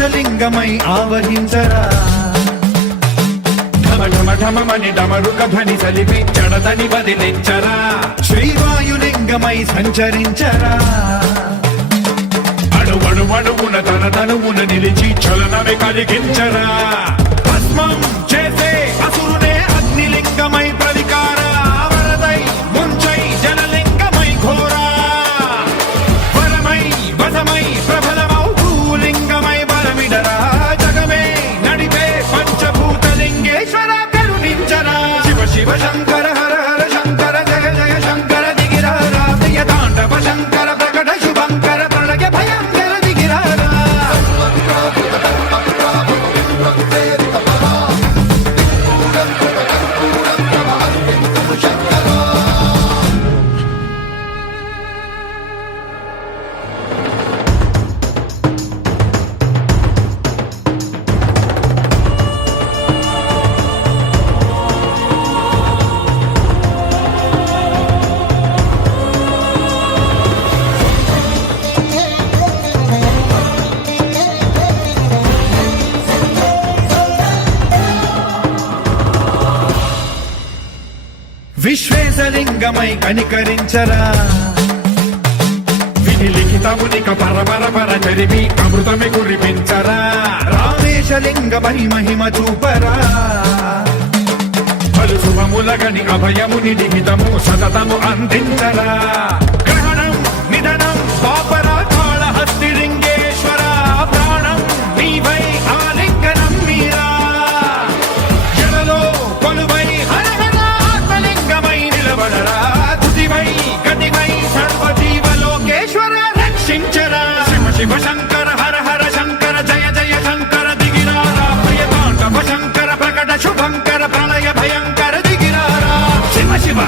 ఆకాశలింగమై ఆవహించరా ఢమఢమని డమరుక ధ్వని సలిపి జడదని వదిలించరా శ్రీవాయులింగమై సంచరించరా అణువణువున తన తనువున నిలిచి చలనమే కలిగించరా భస్మం చేసే అసురునే అగ్నిలింగమై ప్రవికార వరదై ముంచై జనలింగమై ఘోరా వరమై వసమై ప్రబలమౌ భూలింగమై బలమిడరా జగమే నడిపే పంచభూతలింగేశ్వర కరుణించరా శివ శివ శంకర హర హర శంకర జయ జయ శంకర దిగిరారా ప్రియ తాండవ శంకర ప్రకట శుభంకర ప్రళయ భయంకర దిగిరారా విశ్వేశలింగమై కనికరించరా విధి లిఖితమునిక పరపర పర చరిపి అమృతమే కురిపించరా రామేశలింగమై మహిమ చూపరా పలు శుభములగని అభయముని లిఖితము సతతము అందించరా గ్రహణం నిధనం పాపరా కాళహస్తి లింగేశ్వర ప్రాణం నీవై ఆలింగనం మీరా జలలో కొలువై హర హర ఆత్మలింగమై నిలబడరా తుదివై గతివై సర్వజీవలోకేశ్వర రక్షించరా శివ శివ శంకర హర హర శంకర జయ జయ శంకర దిగిరారా ప్రియ తాండవ శంకర ప్రకట శుభంకర ప్రళయ భయంకర దిగిరారా శివ శివ